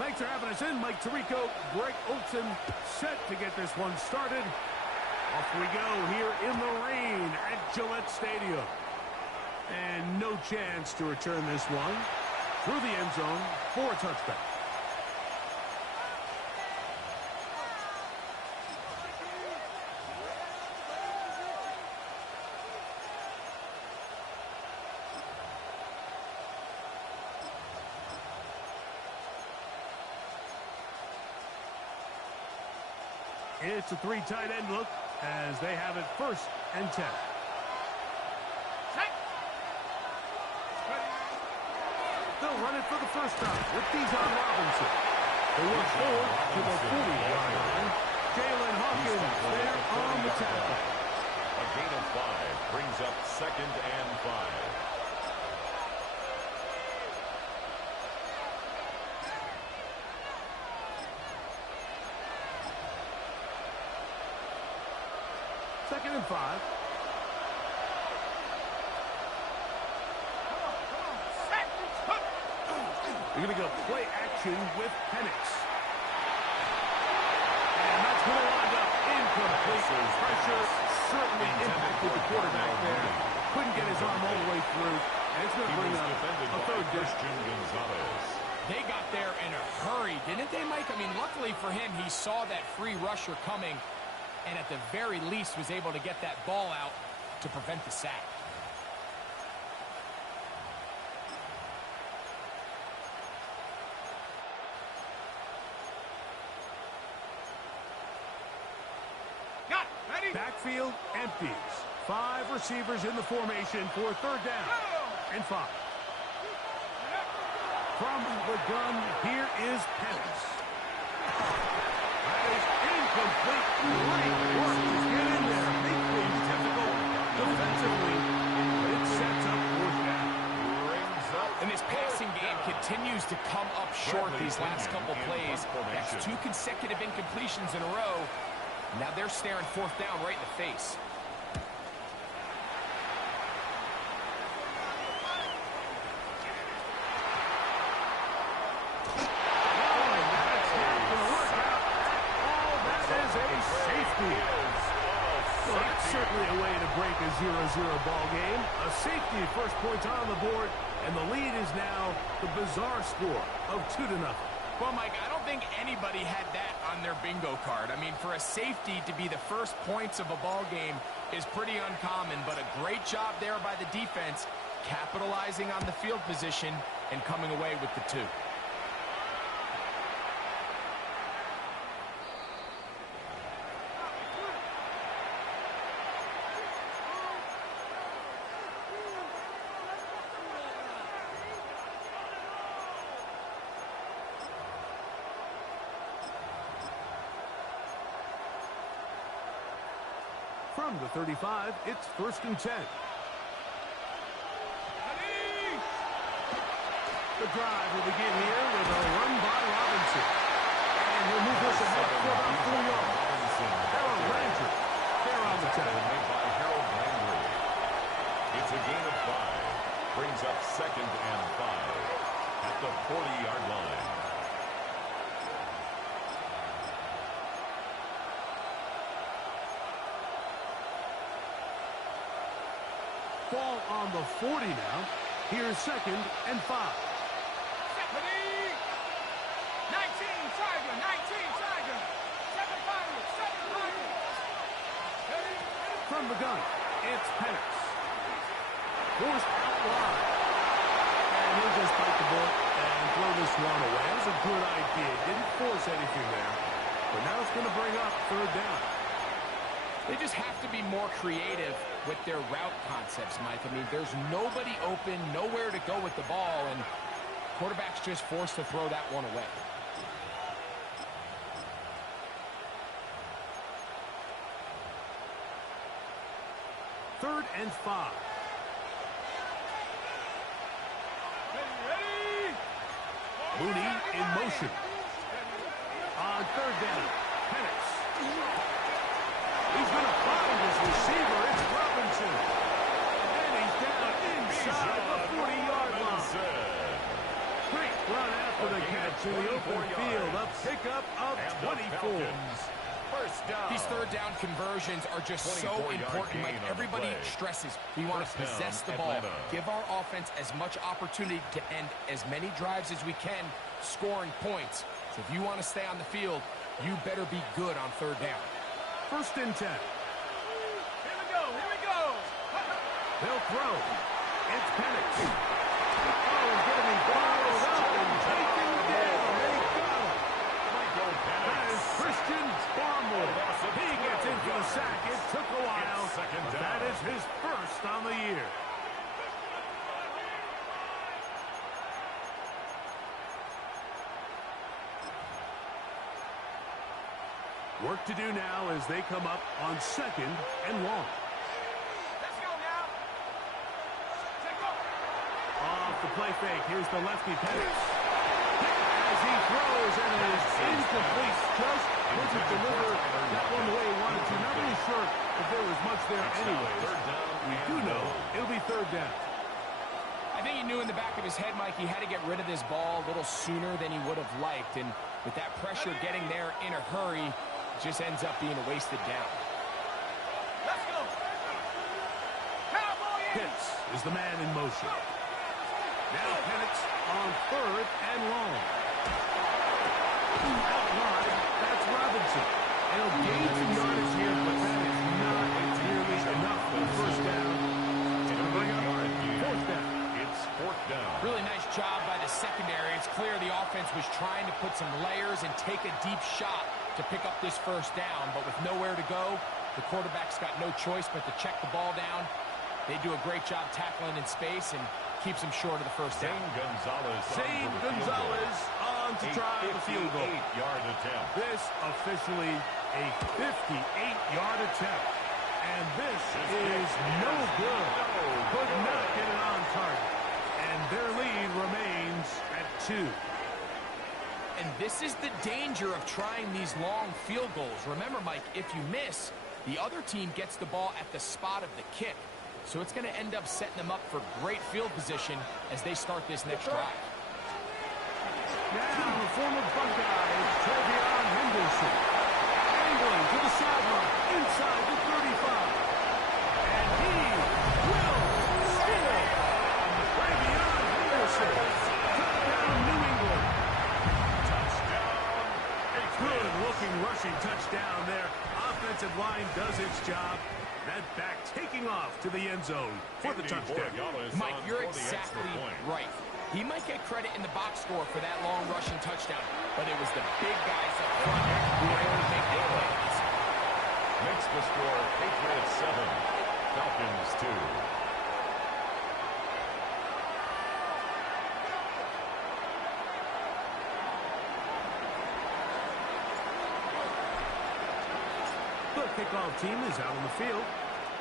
Thanks for having us in, Mike Tirico. Greg Olson set to get this one started. Off we go here in the rain at Gillette Stadium. And no chance to return this one through the end zone for a touchback. It's a three tight end look as they have it 1st and 10. They'll run it for the first time with Bijan Robinson. They work forward to the 40-yard line. Jalen Hawkins there on the tackle. A gain of 5 brings up 2nd and 5. Second and 5. You're going to go play action with Penix. And that's going to wind up incomplete. Pressure certainly impacted the quarterback there. Couldn't get his arm all the way through. And it's going to bring up a 3rd down. They got there in a hurry, didn't they, Mike? I mean, luckily for him, he saw that free rusher coming, and at the very least was able to get that ball out to prevent the sack. Backfield empties. 5 receivers in the formation for 3rd down and 5. From the gun, here is Penix. That is incomplete. Great work to get in there. Equally difficult defensively, but it sets up 4th down. And this passing game continues to come up short these last couple plays. That's 2 consecutive incompletions in a row. Now they're staring 4th down right in the face. Well, that's certainly a way to break a 0-0 ball game. A safety, first points on the board, and the lead is now the bizarre score of 2-0. Well, Mike, I don't think anybody had that on their bingo card. I mean, for a safety to be the first points of a ball game is pretty uncommon, but a great job there by the defense, capitalizing on the field position and coming away with the 2. From the 35, it's 1st and 10. The drive will begin here with a run by Robinson. And he'll move this ahead for about 4 yards. Harold Landry there on the tackle. Made by Harold Landry. It's a gain of 5. Brings up 2nd and 5 at the 40-yard line. Ball on the 40 now. Here's 2nd and 5. From the gun, it's Penix. Forced out wide. And he'll just bite the bullet and throw this one away. That was a good idea. Didn't force anything there. But now it's going to bring up 3rd down. They just have to be more creative with their route concepts, Mike. I mean, there's nobody open, nowhere to go with the ball, and quarterback's just forced to throw that one away. Third and 5. Mooney in motion. On 3rd down, Penix. He's going to find his receiver. It's Robinson. And he's down inside the 40-yard line. Great run after the catch. stretching the open field. A pickup of 24. First down. These third down conversions are just so important. Like everybody stresses, we want to possess the ball. Give our offense as much opportunity to end as many drives as we can, scoring points. So if you want to stay on the field, you better be good on third down. First and 10. Here we go. They'll throw. It's Penix. Oh, he's going to be followed up and taken down. They got him. That is Christian Barmore. He gets in for the sack. It took a while, but that is his first on the year. Work to do now as they come up on second and long. Let's go now. Take off. Off the play fake. Here's the lefty Penix. As he throws, and it is incomplete. Just couldn't deliver that one the way he wanted to. Not really sure if there was much there anyways. We do know it'll be third down. I think he knew in the back of his head, Mike, he had to get rid of this ball a little sooner than he would have liked. And with that pressure getting there in a hurry, it just ends up being a wasted down. Let's go. Pitts is the man in motion. Now Penix on third and long. Out wide, that's Robinson. And he'll gain some yardage here, but that is not nearly enough for the first down. It's going to bring up fourth down. It's fourth down. Really nice job by the secondary. It's clear the offense was trying to put some layers and take a deep shot to pick up this first down, but with nowhere to go, the quarterback's got no choice but to check the ball down. They do a great job tackling in space and keeps him short of the first down. Zane Gonzalez on to try the field goal. 58-yard attempt. This officially a 58-yard attempt. And this is no good. Could not get it on target. And their lead remains at 2. And this is the danger of trying these long field goals. Remember, Mike, if you miss, the other team gets the ball at the spot of the kick. So it's going to end up setting them up for great field position as they start this next drive. Now, the former Buckeye, Travion Henderson. Angling to the sideline, inside the 35. And he will score. Travion Henderson. Touchdown, New England. Good-looking rushing touchdown there. Offensive line does its job. That back taking off to the end zone for the touchdown. Mike, you're exactly right. He might get credit in the box score for that long rushing touchdown, but it was the big guys up front who were able to make the plays. Makes the score Patriots 7, Falcons 2. The kickoff team is out on the field,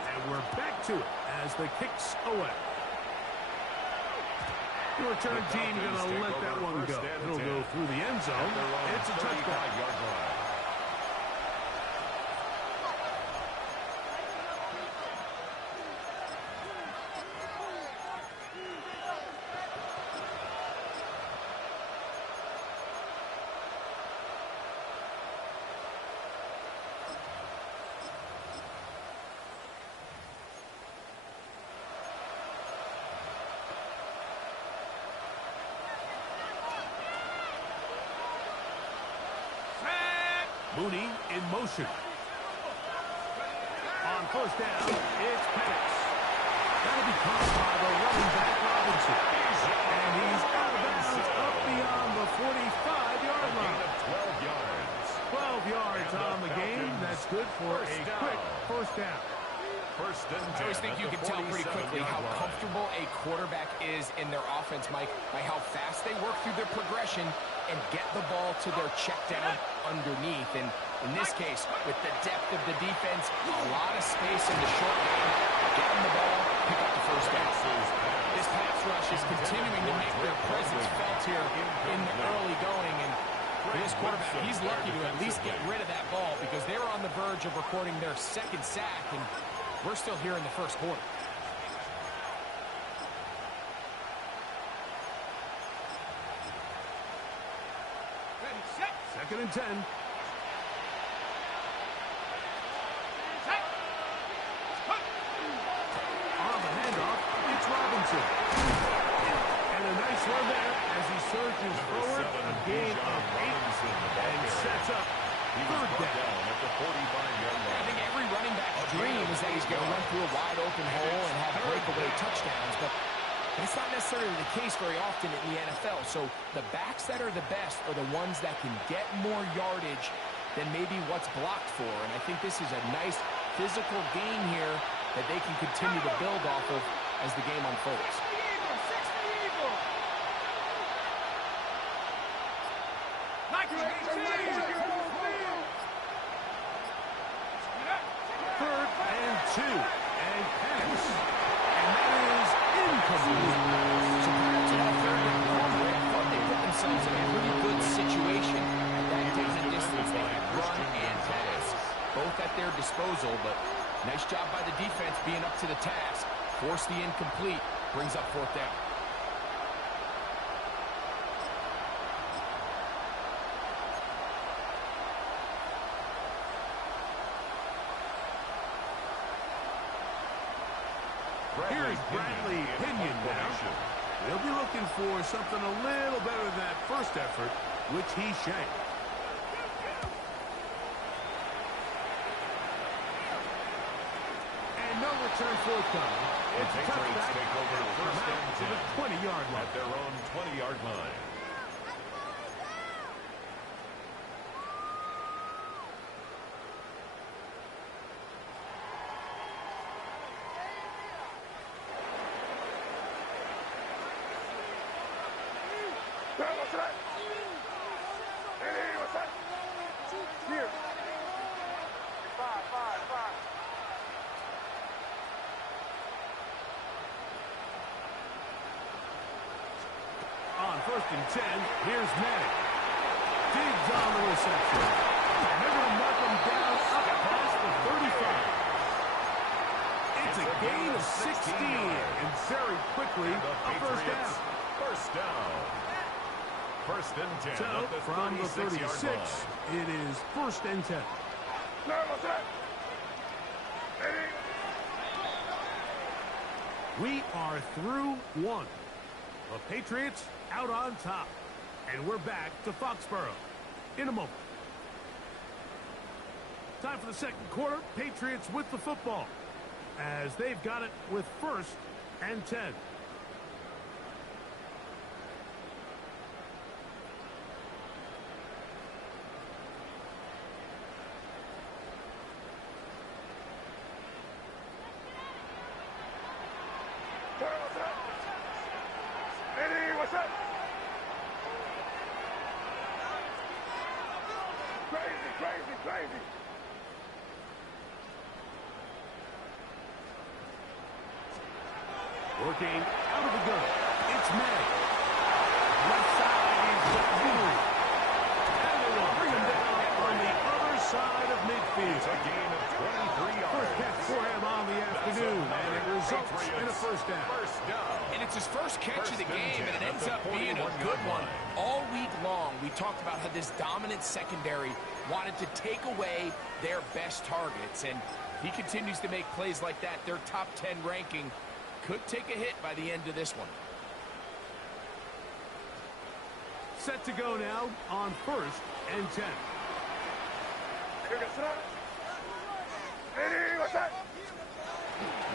and we're back to it as the kicks away. The return team going to let that one go. It'll go through the end zone. It's a touchdown. Mooney in motion. On first down, it's Penix. That'll be caught by the running back Robinson. And he's out of bounds up beyond the 45-yard line. 12 yards. 12 yards on the game. That's good for a quick first down. First and 10. I always think you can tell pretty quickly how comfortable a quarterback is in their offense, Mike, by how fast they work through their progression and get the ball to their check down underneath. And in this case, with the depth of the defense, a lot of space in the short game, get them the ball, pick up the first down. This pass rush is continuing to make their presence felt here in the early going. And for this quarterback, he's lucky to at least get rid of that ball because they were on the verge of recording their second sack, and we're still here in the first quarter. Second and 10. On the handoff, it's Robinson. And a nice run there as he surges forward. A gain of 8 and sets up third down at the 45-yard line. I think every running back's dream is that he's going to run through a wide open hole and have breakaway touchdowns, but that's not necessarily the case very often in the NFL. So the backs that are the best are the ones that can get more yardage than maybe what's blocked for. And I think this is a nice physical gain here that they can continue to build off of as the game unfolds. Third and 2. And pass. And that is incomplete. So perhaps on third and 4, I thought they put themselves in a pretty good situation. At that dozen distance, they could run and pass. Both at their disposal, but nice job by the defense being up to the task. Force the incomplete. Brings up fourth down. Here's Bradley Pinion now. They'll be looking for something a little better than that first effort, which he shanked. And no return forthcoming. It's a touchback. Take over first and 10 to the 20-yard line. at their own 20-yard line. On first and 10, here's Manning. Digs on the reception. And they're going to mark him down up past the 35. It's a gain of 16. And very quickly, a first down. First down. First and 10 So, at the from the 36-yard 36, line. it is first and 10. We are through one. The Patriots out on top. And we're back to Foxborough in a moment. Time for the second quarter. Patriots with the football as they've got it with first and 10. Crazy. Working out of the gun. It's May. Left side is Henry. And they will bring him down on the other side of midfield. It's a gain of 23 yards. First catch for him on the afternoon, and it results in a first down. First down. And it's his first catch of the First and game, 10 and it at ends the up being a 41-yard good one. line. All week long, we talked about how this dominant secondary wanted to take away their best targets, and if he continues to make plays like that, their top 10 ranking could take a hit by the end of this one. Set to go now on first and 10.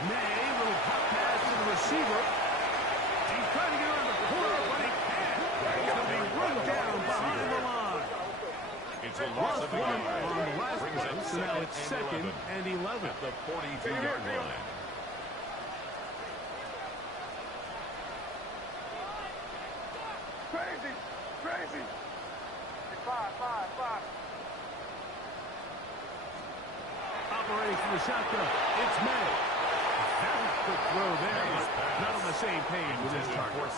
May, little pop pass to the receiver. He's trying to get around the corner, but he can't. He's going to be run down behind the line. It's a loss of a One yard. on the last Brings play, up so now it's second and 11. at the 42-yard line. Crazy. 5. Operating from the shotgun, it's May. Very quick throw there, but not on the same page with his target.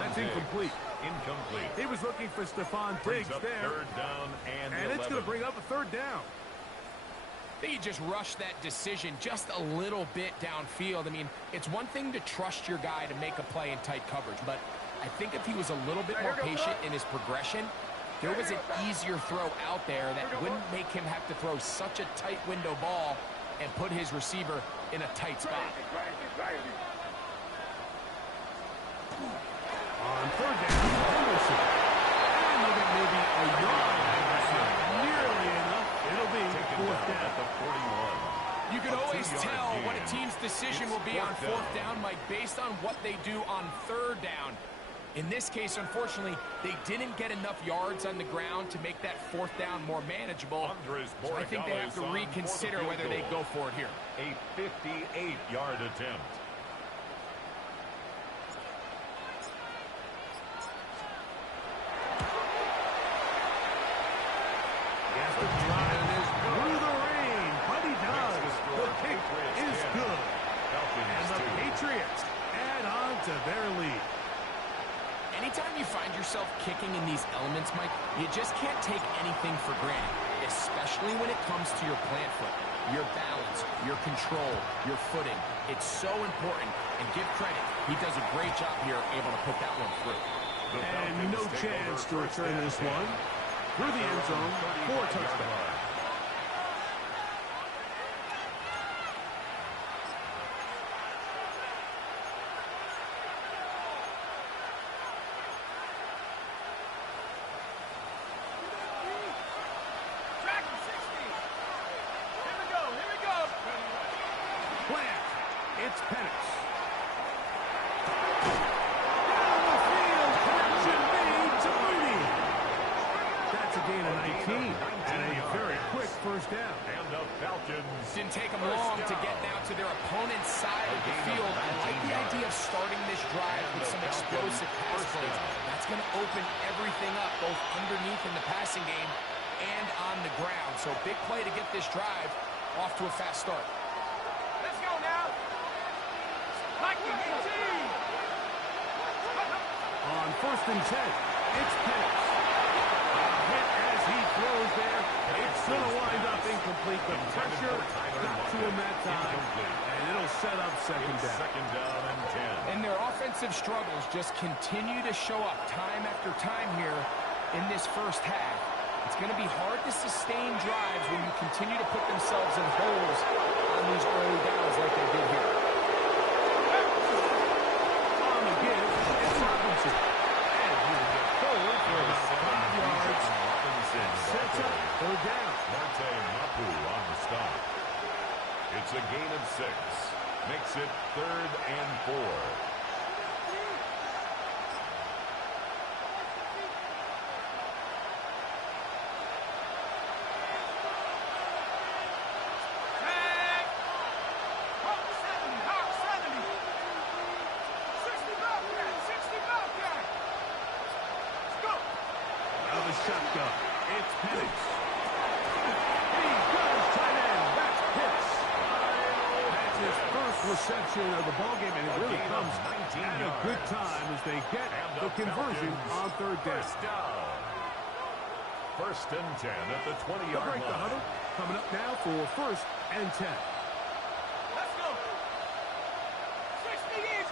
That's incomplete. Incomplete. He was looking for Stephon Brings Diggs up there, third down and it's going to bring up a third down. I think he just rushed that decision just a little bit downfield. I mean, it's one thing to trust your guy to make a play in tight coverage, but I think if he was a little bit more patient in his progression, there was an easier throw out there that wouldn't make him have to throw such a tight window ball and put his receiver in a tight spot. On third down, Henderson. And they'll get maybe a yard. Nearly enough. It'll be fourth down at the 41. You can always tell what a team's decision will be on fourth down, Mike, based on what they do on third down. In this case, unfortunately, they didn't get enough yards on the ground to make that fourth down more manageable. So I think they have to reconsider whether they go for it here. A 58-yard attempt. He has to drive this through the rain, but he does. The kick is good. And the Patriots add on to their lead. Anytime you find yourself kicking in these elements, Mike, you just can't take anything for granted, especially when it comes to your plant foot, your balance, your control, your footing. It's so important, and give credit. He does a great job here able to put that one through. And no chance to return this one. Through the end zone for a touchdown. It's Penix. Down the field, connection made to Mooney. That's a gain of 19, and a very quick first down. And the Falcons. Didn't take them long to get down to their opponent's side of the field. I like the idea of starting this drive with some explosive pass plays. That's going to open everything up, both underneath in the passing game and on the ground. So big play to get this drive off to a fast start. Let's go now. On first and 10, it's Penix. Hit as he throws there. It's going to wind up incomplete. The pressure got to him that time, and it'll set up second down. Second down and 10. And their offensive struggles just continue to show up time after time here in this first half. It's going to be hard to sustain drives when you continue to put themselves in holes on these early downs like they did here. On the give, it's Robinson. And he'll get forward for about 5 yards. Sets up third down. Marte Mapu on the stop. It's a gain of 6. Makes it 3rd and 4. Shotgun. It's Penix. He goes tight end. That's Pitts. That's his first reception of the ballgame, and it really comes at a good time as they get the conversion on third down. First and 10 at the 20-yard They'll break the line. huddle. Coming up now for first and 10. Let's go. 60 years.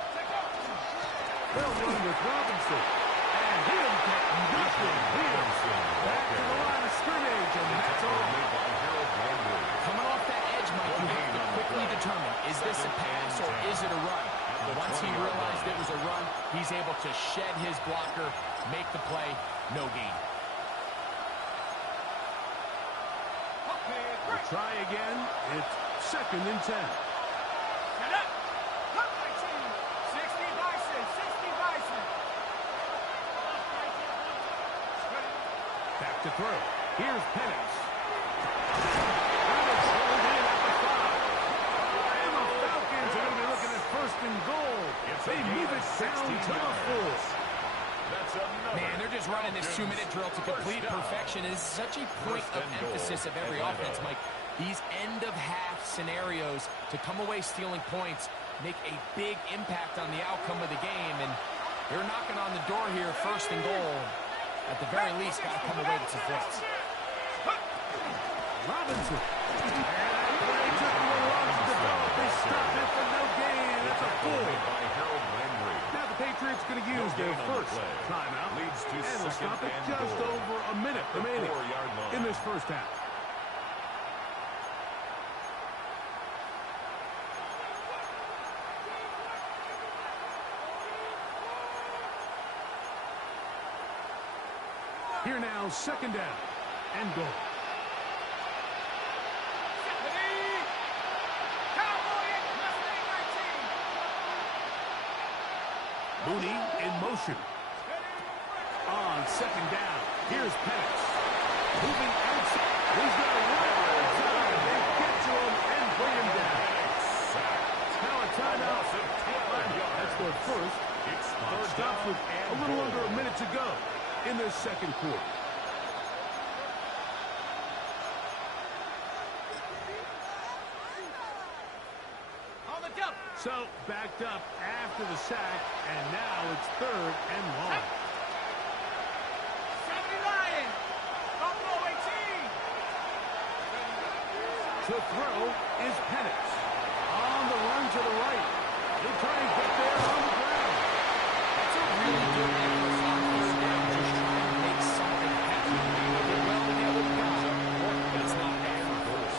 They'll run with Robinson. And he'll get nothing here. Back to the line of scrimmage, and that's all. Coming off that edge, Mike, you have to quickly determine, is this a pass or is it a run? Once he realized it was a run, he's able to shed his blocker, make the play, no gain. We'll try again. It's second and 10. Shut up. Look, my team. 60 Bison. 60 Bison. Back to throw. Here's Penix. Penix rolled in at the 5. And the Falcons are going to be looking at first and goal. They move it down to the 4. Man, they're just running this 2-minute drill to complete perfection. It is such a point of emphasis of every offense, Mike. These end-of-half scenarios to come away stealing points make a big impact on the outcome of the game. And they're knocking on the door here, first and goal. At the very least, got to come away with some points. Robinson. And that play took a little while to develop. They stopped it for no gain. It's a full. By Harold Landry. Now the Patriots going to use their first timeout. Leads to And they'll stop it just over a minute remaining in this first half. Here now, second down and goal. Mooney in motion. On second down, here's Penix. Moving outside. He's got a one at a time. They get to him and bring him down. Now a timeout. That's their first. Third stops with a little under a minute to go in this second quarter. So, backed up after the sack, and now it's third and long. 70 Lions. Buffalo 18. To throw is Penix. On the run to the right. He'll try and get there on the ground. That's a really good effort on this down. Just trying to make something happen. He did well to nail it down, but it's not after goals.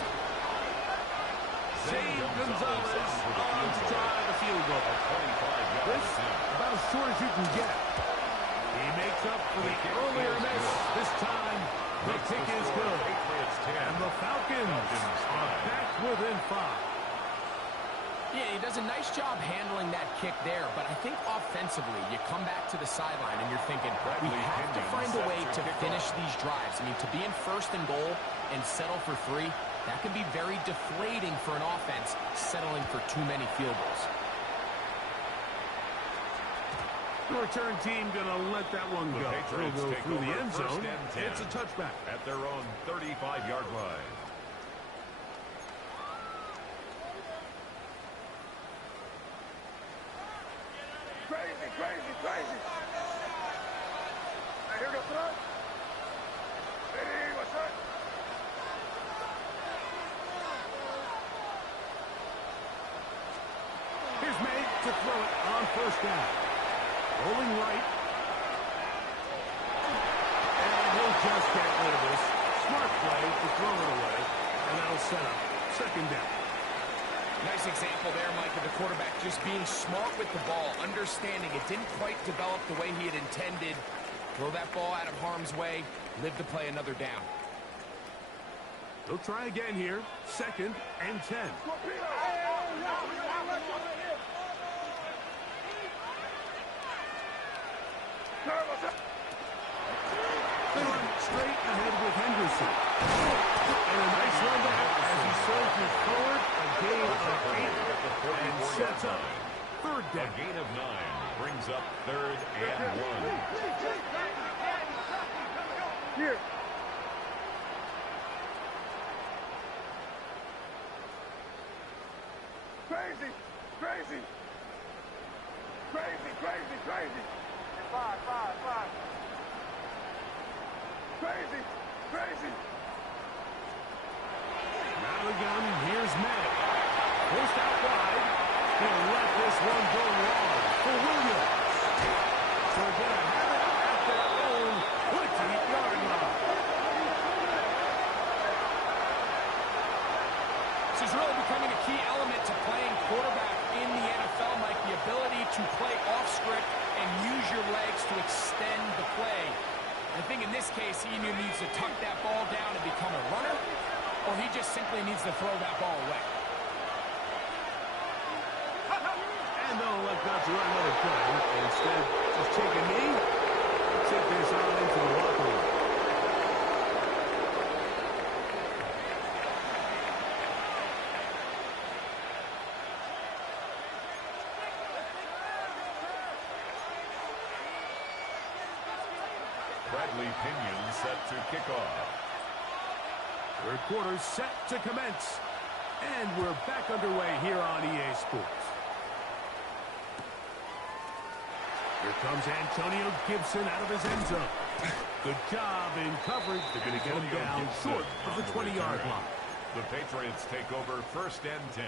Zane Gonzalez on to try the field goal. This about as short as you can get. He makes up for the earlier miss. This time, the kick is good. And the Falcons are back within 5. Yeah, he does a nice job handling that kick there, but I think offensively, you come back to the sideline and you're thinking, we have to find a way to finish these drives. I mean, to be in first and goal and settle for 3, that can be very deflating for an offense settling for too many field goals. The return team going to let that one go. It'll go through the end zone. It's a touchback. At their own 35-yard line. Crazy. Now here goes front. Hey, what's up? Here's May to throw it on first down. Rolling right. And he'll just get rid of this. Smart play to throw it away. And that'll set up second down. Nice example there, Mike, of the quarterback just being smart with the ball, understanding it didn't quite develop the way he had intended. Throw that ball out of harm's way, live to play another down. They'll try again here. Second and 10. They run straight ahead with Henderson. And a nice run back as he surges forward. A gain of 8 and sets up third down. A gain of 9 brings up third and 1. Here. Crazy. 5. Crazy. Out of the gun, here's May. Pushed out wide. He'll let this one go long for Williams. So they're going to have it at their own 20-yard line. This is really becoming a key element to playing quarterback in the NFL, Mike, the ability to play off script and use your legs to extend the play. I think in this case, he either needs to tuck that ball down and become a runner, or he just simply needs to throw that ball away. And they'll let Dutch run another play. Instead, just take a knee and take this on into the locker room. Bradley Pinion set to kick off. Third quarter set to commence. And we're back underway here on EA Sports. Here comes Antonio Gibson out of his end zone. Good job in coverage. They're going to get him down short of the 20-yard line. The Patriots take over first and 10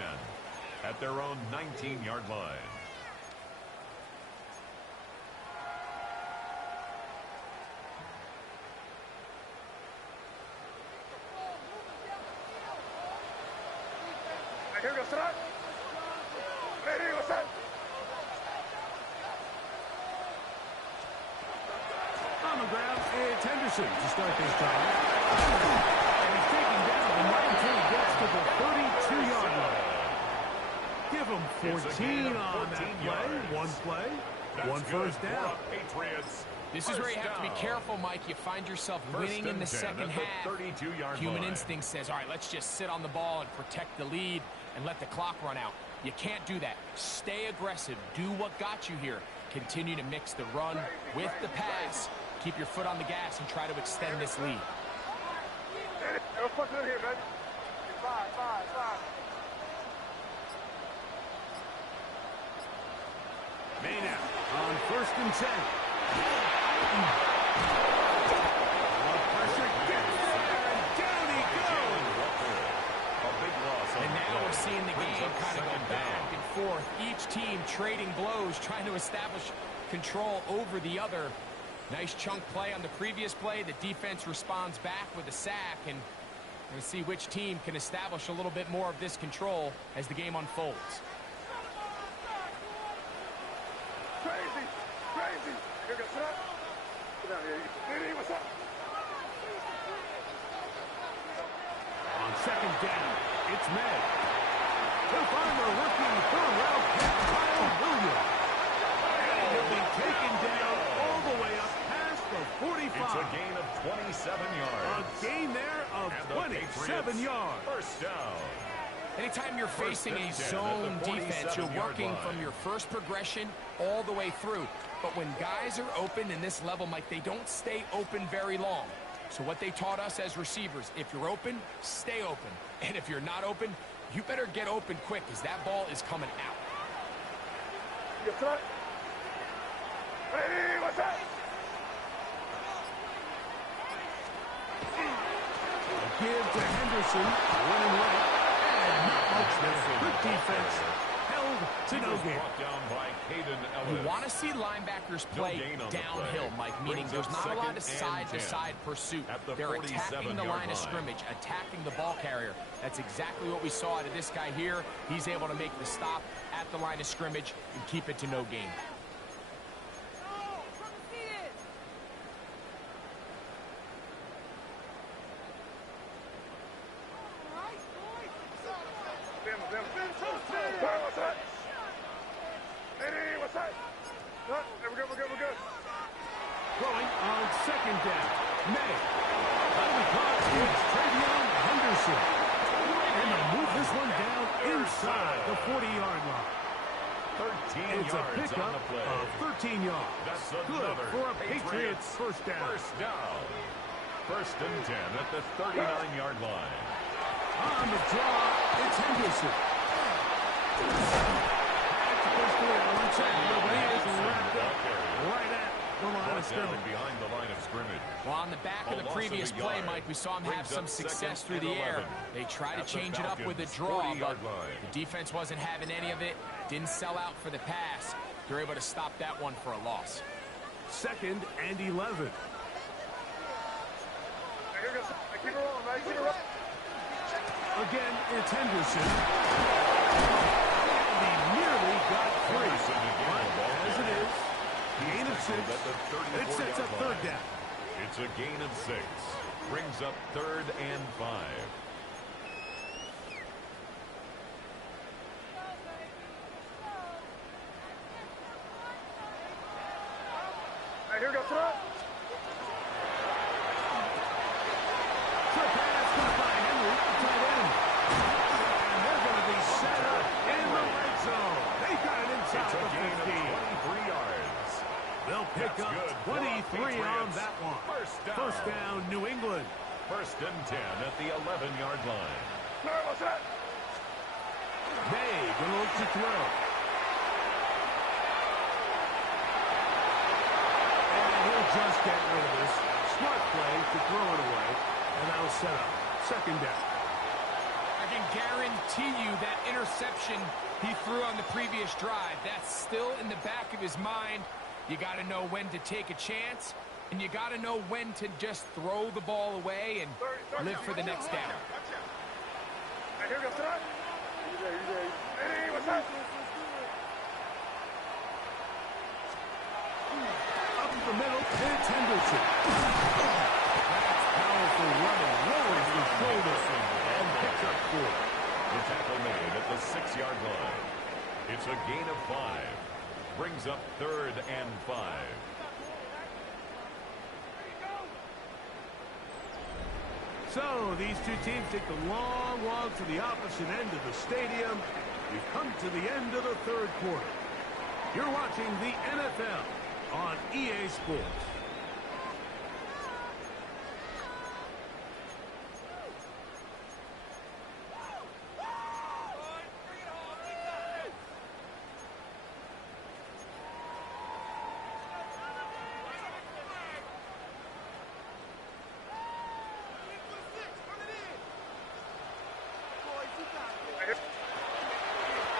at their own 19-yard line. Here we go, start. Ready, what's up? On the ground, it's Henderson to start this drive. And he's taken down the 19, gets to the 32-yard line. Give him 14 on that play. One play, one first down. Patriots. This is where you have to be careful, Mike. You find yourself winning in the second half. Human instinct says, all right, let's just sit on the ball and protect the lead and let the clock run out. You can't do that. Stay aggressive. Do what got you here. Continue to mix the run with the pass. Keep your foot on the gas and try to extend this lead. No fucking in here, man. Five. Maynard on 1st and 10. Pressure gets there, and down he goes. And now we're seeing the game kind of go back and forth. Each team trading blows, trying to establish control over the other. Nice chunk play on the previous play. The defense responds back with a sack, and we're going to see which team can establish a little bit more of this control as the game unfolds. Crazy. Here we go, start. Get down here. Ready, what's up? On 2nd down, it's May. He'll find the rookie third-round pick, Kyle Williams. And he'll be taken down all the way up past the 45. It's a gain of 27 yards. A gain there of 27 yards. First down. Anytime you're facing a zone defense, you're working from your first progression all the way through. But when guys are open in this level, Mike, they don't stay open very long. So what they taught us as receivers, if you're open, stay open. And if you're not open, you better get open quick because that ball is coming out. Yes, sir. Ready, what's up? A give to Henderson, running right. And not much there. Good defense. Held to no gain. You want to see linebackers play downhill, Mike, meaning there's not a lot of side-to-side pursuit. They're attacking the line of scrimmage, attacking the ball carrier. That's exactly what we saw out of this guy here. He's able to make the stop at the line of scrimmage and keep it to no gain. Going on 2nd down. May. Finally caught. It's Travion Henderson. And they'll move this one down inside the 40-yard line. 13 It's a yards pickup on the play. of 13 yards. That's good another for a Patriots first down. First down. 1st and 10 at the 39-yard line. On the draw, it's Henderson. That's basically a one-check, but he is wrapped up right at the line of scrimmage. Behind the line of scrimmage. Well, on the back of the previous play, Mike, we saw him have some success through the air. They tried to change it up with a draw, but the defense wasn't having any of it. Didn't sell out for the pass. They're able to stop that one for a loss. 2nd and 11. Keep it rolling, man. Keep it rolling. Again, it's Henderson. And he nearly got free. But as it is, gain of 6. It sets up 3rd down. It's a gain of 6. Brings up 3rd and 5. Here we go, throw. They'll pick up 23 on that one. First down, New England. 1st and 10 at the 11-yard line. May gonna look to throw. And he'll just get rid of this. Smart play to throw it away. And that'll set up 2nd down. I can guarantee you that interception he threw on the previous drive, that's still in the back of his mind. You got to know when to take a chance, and you got to know when to just throw the ball away and live for the next down. Here we go, Hey, what's up? Up the middle, it's Henderson. That's powerful running, lowers the shoulder, and picks up 4. The tackle made at the 6-yard line. It's a gain of 5. Brings up 3rd and 5. So these two teams take the long walk to the opposite end of the stadium. We've come to the end of the 3rd quarter. You're watching the NFL on EA Sports.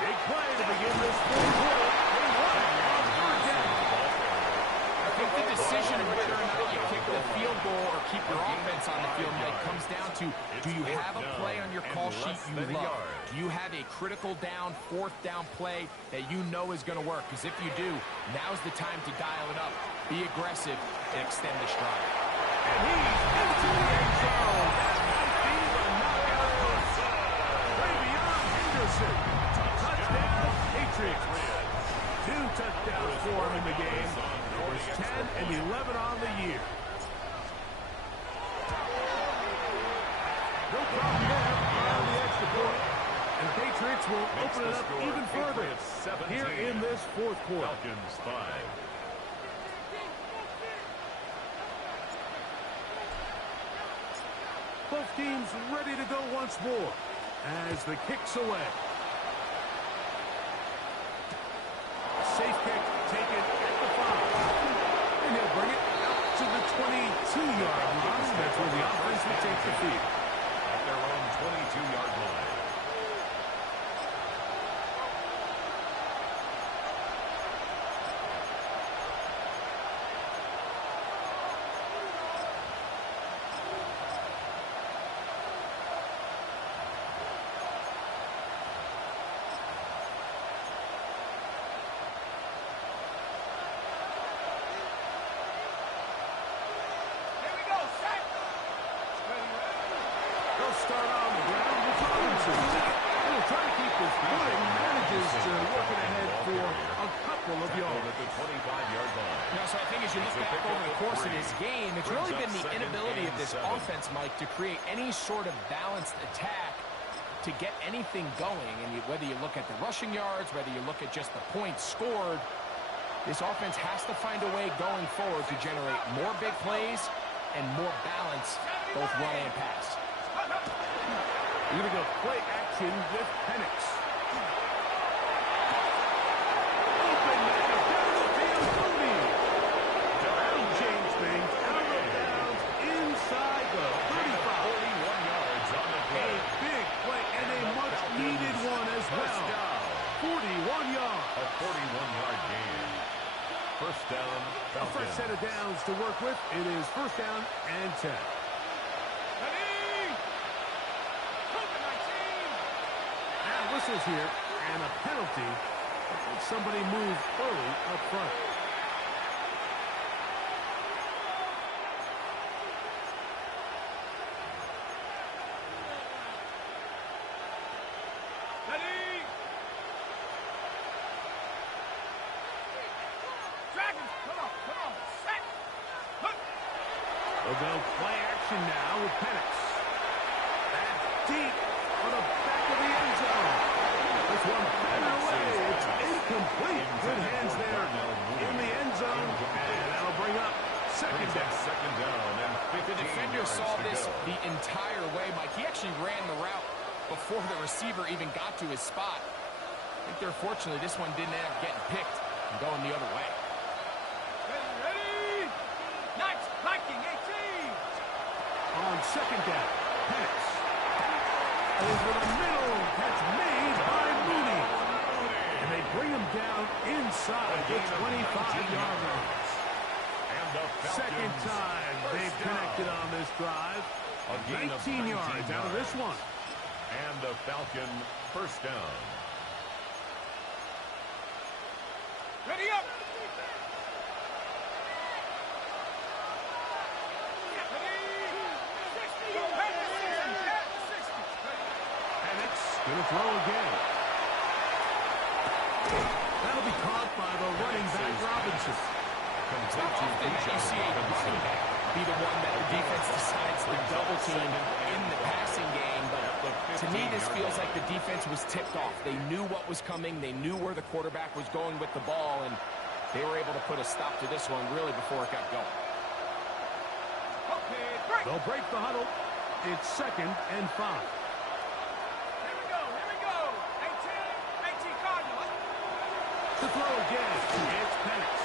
Big play to begin this 4th quarter. I think the decision of whether or not you kick the field goal or keep your offense on the field, Mike, comes down to, do you have a play on your call sheet you love? Do you have a critical down, 4th down play that you know is going to work? Because if you do, now's the time to dial it up. Be aggressive and extend the stride. And he's into the end zone. That might be the knockout push. Way beyond Henderson. Touchdown, Patriots. 2 touchdowns for him in the game. Numbers 10 and 11 on the year. No problem there on the extra point. And the Patriots will open it up even further here in this 4th quarter. Falcons 5. Both teams ready to go once more as the kick's away. Safe kick taken at the 5. And he'll bring it out to the 22-yard line. That's where the offense will take the field. At their own 22-yard line. Start on the ground with Robinson. He'll try to keep his point. Manages to work it ahead for a couple of yards. At the 25-yard line. Now, so I think as you look back over the course of this game, it's really been the inability of this offense, Mike, to create any sort of balanced attack to get anything going. And whether you look at the rushing yards, whether you look at just the points scored, this offense has to find a way going forward to generate more big plays and more balance, both run and pass. We're going to go play action with Penix. Open man, down the field, Mooney. That'll change things. Out of bounds, inside the 35. 41 yards on the play. A big play and a much-needed one as well. 41 yards. A 41-yard gain. First down, The Falcons. first set of downs to work with. It is first down and 10. Whistles here, and a penalty. Somebody moved early up front. Ready? Dragons, come on, set. Look. We'll go play action now with Penix. That's deep on the back of the end zone. This one batted away. It's incomplete. Good hands there in the end zone. And that'll bring up second down. Second down and 15 The defender yards saw to this go. the entire way, Mike. He actually ran the route before the receiver even got to his spot. I think they're fortunately this one didn't end up getting picked and going the other way. Ready? Knights, Viking, 18. On second down, Penix. Over the middle. That's made by Mooney. And they bring him down inside the 25-yard line. And the Falcons Second time they've first down. connected on this drive. A gain of 19 yards out of this one. And the Falcon first down. Ready up. Going to throw again. That'll be caught by the running back, Robinson. It's not often that you see a running back be the one that the defense decides to double team in the passing game, but to me this feels like the defense was tipped off. They knew what was coming. They knew where the quarterback was going with the ball, and they were able to put a stop to this one really before it got going. They'll break the huddle. It's 2nd and 5. To throw again, it's Penix.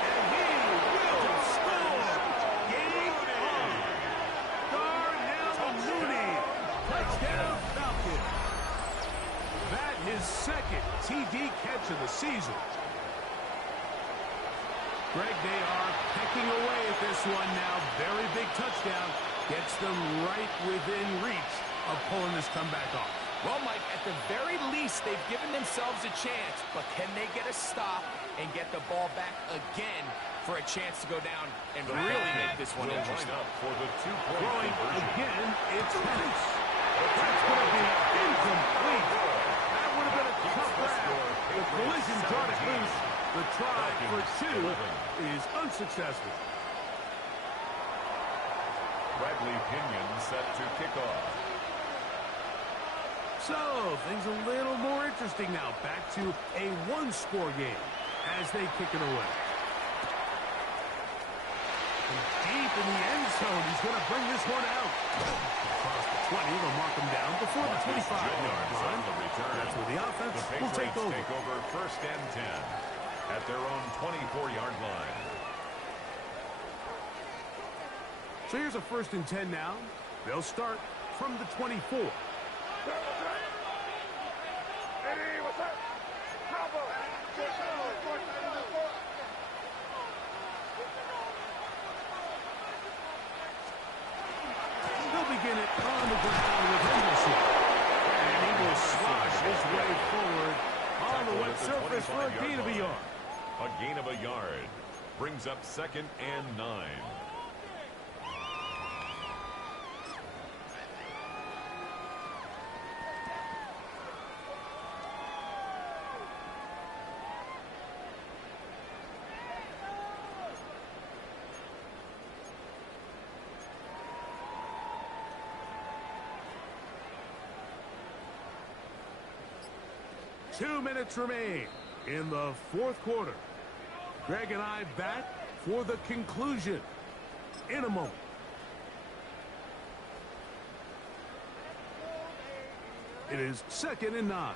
And he will score! Game on! Darnell Mooney, touchdown Falcons. That his 2nd TD catch of the season. Greg, they are pecking away at this one now. Very big touchdown. Gets them right within reach of pulling this comeback off. Well, Mike, at the very least, they've given themselves a chance, but can they get a stop and get the ball back again for a chance to go down and really make this one interesting? Up for the 2-point Throwing conversion. again, it's Penix. That's going to be incomplete. That would have been a tough grab. The collision brought it loose. The try for 2 is unsuccessful. Bradley Pinion set to kick off. So, things a little more interesting now. Back to a one-score game as they kick it away. And deep in the end zone, he's going to bring this one out. Across the 20, they'll mark him down before the 25-yard line. That's where the offense will take over. Take over 1st and 10 at their own 24-yard line. So here's a 1st and 10 now. They'll start from the 24. They'll begin it on the ground with Henderson. And he will slosh his way forward on the wet surface for a gain of a yard. A gain of a yard brings up 2nd and 9. Two minutes remain in the 4th quarter. Greg and I back for the conclusion in a moment. It is 2nd and 9.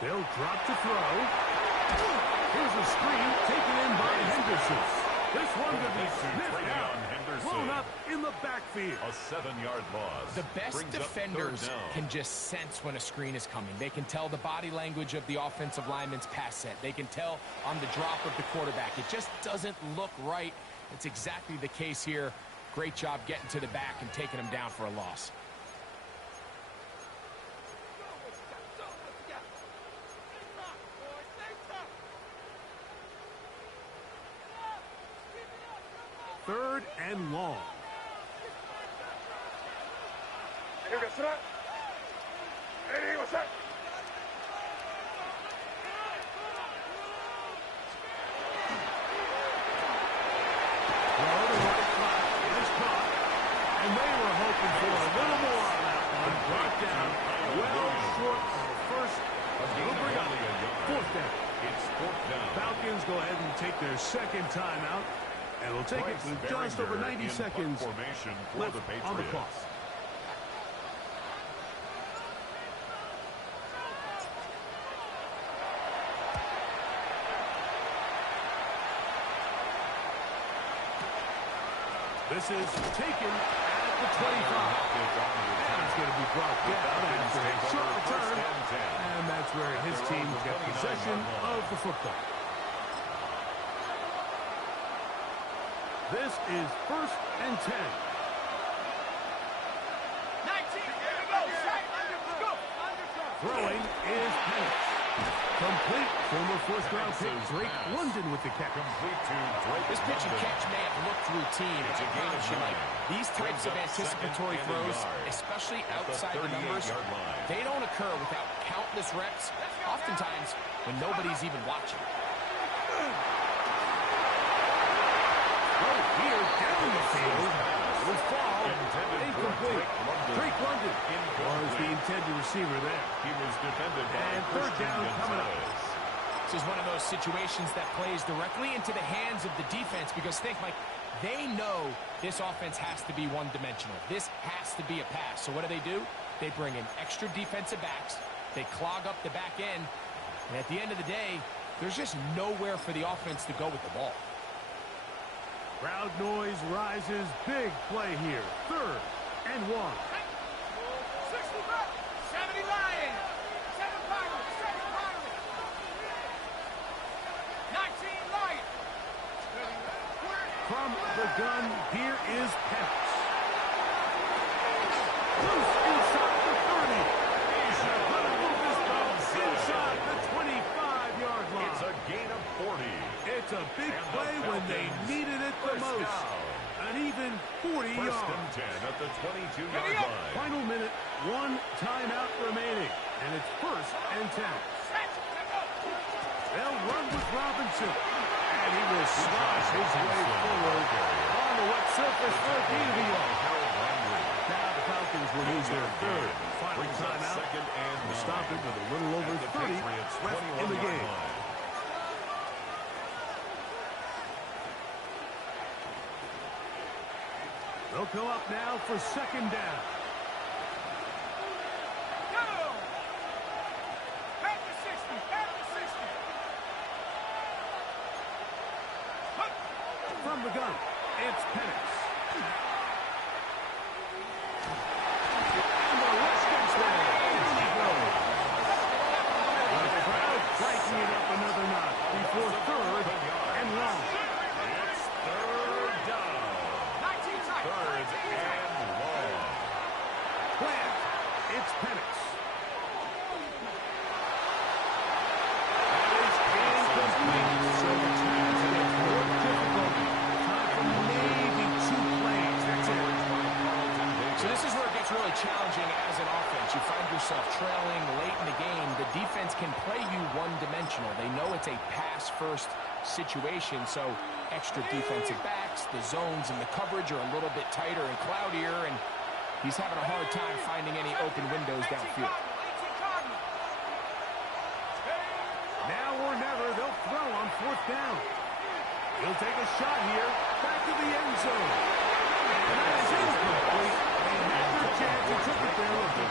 They'll drop to throw. Here's a screen taken in by Henderson. This one could be sniffed out, blown up in the backfield. A 7-yard loss. The best brings up defenders 3rd down. can just sense when a screen is coming. They can tell the body language of the offensive lineman's pass set. They can tell on the drop of the quarterback. It just doesn't look right. It's exactly the case here. Great job getting to the back and taking him down for a loss. Third and long. And they were hoping for a little more on that one. Brought down well short of the first. They'll bring up 4th down. It's 4th down. Falcons go ahead and take their 2nd timeout. And we'll take it with just over 90 seconds left on the clock. This is taken at the 25. And it's going to be brought down after a short return. And that's where his team kept possession of the football. This is 1st and 10. 19. Here we go. Shot. Let's go. Throwing is Penix. Complete. Former first-round pick Drake London with the catch. Complete to Drake This pitch and London. catch may have looked routine. It's a gain of Like 9. these types of Brings up anticipatory second and a throws, yard. especially At the outside the numbers, 38-yard line. they don't occur without countless reps, oftentimes when nobody's even watching. Right here down the field. Will fall. Intended for Incomplete. Drake London was the intended receiver there. He was defended by And third Christian down coming up. Gonzalez. This is one of those situations that plays directly into the hands of the defense because think, Mike, they know this offense has to be one-dimensional. This has to be a pass. So what do? They bring in extra defensive backs. They clog up the back end. And at the end of the day, there's just nowhere for the offense to go with the ball. Crowd noise rises. Big play here. 3rd and 1. 65. 70 Lions. 7 Pirates. 7 Pirates. 19 Lions. From the gun, here is Penix. Loose inside the 30. He's going to move this ball inside the 25-yard line. It's a gain of 40. It's a big And the play when they Falcons needed it the first most. down. An even 40 First yards. and 10 at the 22-yard line. Final minute, 1 timeout remaining. And it's 1st and 10. They'll run with Robinson. And he will slash his way forward on the wet surface for a gain of a yard. Harold Landry. Now the Falcons will use their third final Brings up timeout. second and To 9. stop it with a little over At the 30 Patriots' left in the 21-yard game. line. They'll come up now for 2nd down. Go. Back to 60. Back to 60. From the gun, it's Penix. And the rush gets there. Down he goes. The crowd cranking it up another notch before 3rd and long. It's 3rd down. 19 tight. 3rd and long. Plant, it's Penix. That is incomplete. So the Giants have more difficulty. Time for maybe 2 plays. That's it. So this is where it gets really challenging as an offense. You find yourself trailing late in the game. The defense can play you one-dimensional. They know it's a pass-first situation, so extra defensive backs, the zones and the coverage are a little bit tighter and cloudier, and he's having a hard time finding any open windows downfield. Now or never, they'll throw on 4th down. He'll take a shot here, back to the end zone. And that is incomplete. They had their chance. They took it there with the